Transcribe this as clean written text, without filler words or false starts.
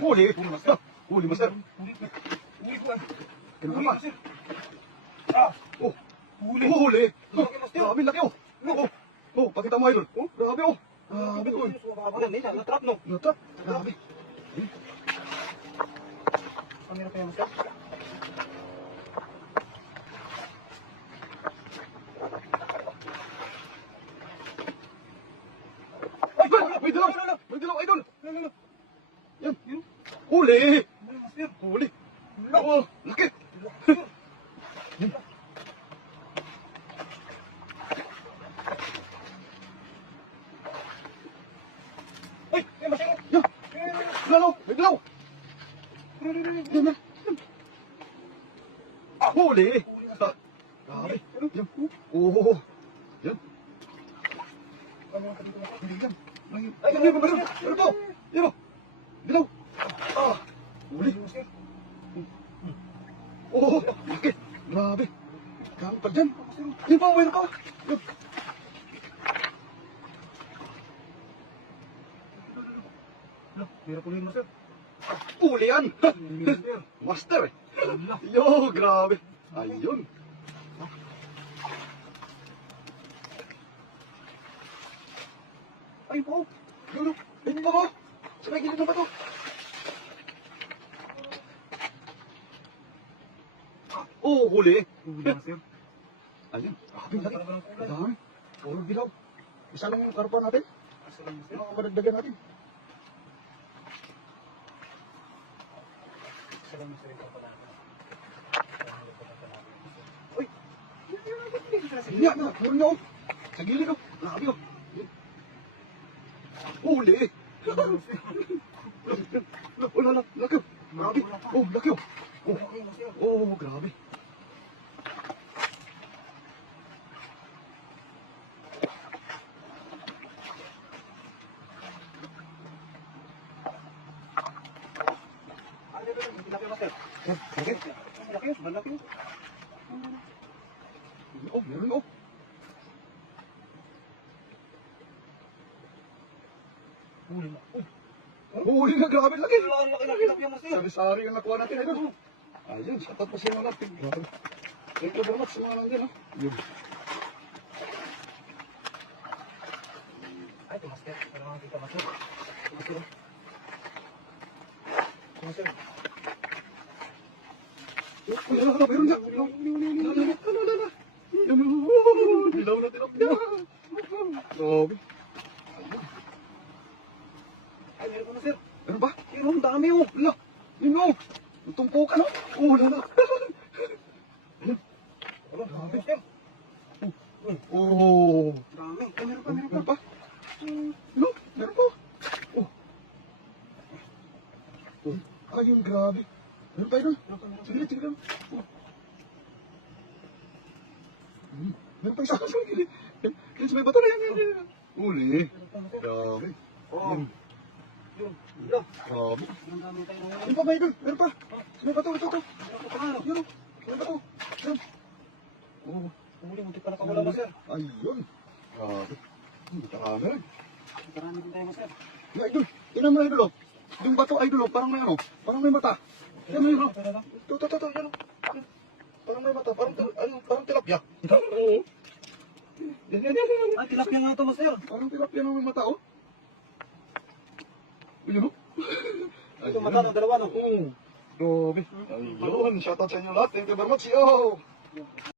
Huli. Huli, master. Kailangan pa. Oh, huli. Grabe, laki oh. Oh, pakita mo idol. Oh, grabe oh. Grabe oh. Natrap no? Natrap. Grabe. Kamera pa yan, master. Ay, may dalaw. May dalaw, idol. Yan. Huli. Huli. Oh, laki. Ay, master. Yan. Dalaw. May dalaw. Yan na. Huli. Grabe. Yan. Oh. Yan. Hindi yan. Ay, meron pa. Meron pa. Yan o. Dilaw. Ah. Huli. Oh, laki. Grabe. Grabe pa dyan. Yan pa, meron pa. Yan. Meron po yun, master. Huli yan. Master eh. Yo, grabe. Ayun. Ay po. Yun, ayun pa ba? Sa may gilid ng bato. Oh, huli. Master. Ayun. Grabe, laki. Dami. Puro dilaw. Isa lang yung karpa natin. Ano ang madagdagan natin? Uy! Hindi na, meron na oh. Sa gilid oh. Grabe oh. Huli! Wala na, laki oh. Grabe. Oh, laki oh. Oh, grabe. Okay. Oh, meron oh. Huli na, grabe laki. Sari-sari yung nakuha natin. Ayun. Ayun, satat pa sila natin. Grabe. Thank you very much sa mga nandyan ha. Yun. Ay, ito, master. Pero mga kita, master. Master. Master. Wala, meron na. Dilaw na tilapia. Grabe. Ay, meron po, master. Meron ba? Meron, dami oh. Wala. Yun oh. Tumpukan oh. Oh, wala na. Wala, master. Oh. Dami. Ay, meron pa, meron pa. Meron pa? No, meron pa. Oh. Oh. Ayun, grabe. Meron pa yun. Sige lang, sige lang. Oh. Meron pa isa. Sige. Yan sa may bato na yan. Uli. Grabe. Oh. Yan. Yun. Grabe. Ang dami tayo ngayon. Meron pa ba yun? Meron pa. Sa may bato, ito. Meron pa nga. Yun oh. Meron pa to. Yan. Oh. Huli, muntik pa nakawala, master. Ayun. Grabe. Marami rin. Marami din tayo, master. Yung idol. Tingnan mo idol oh. Yung bato idol oh. Parang may ano. Parang may mata. Yan mo yun oh. Ito. Yan oh. Parang may mata. Parang tilapia. Oo. Yan. Ay, tilapia nga ito, master. Parang tilapia na may mata oh. Yun oh. Ito, mata ng dalawa, no? Oo. Grabe. Ayun. Shoutout sa inyo lahat. Thank you very much. Yo.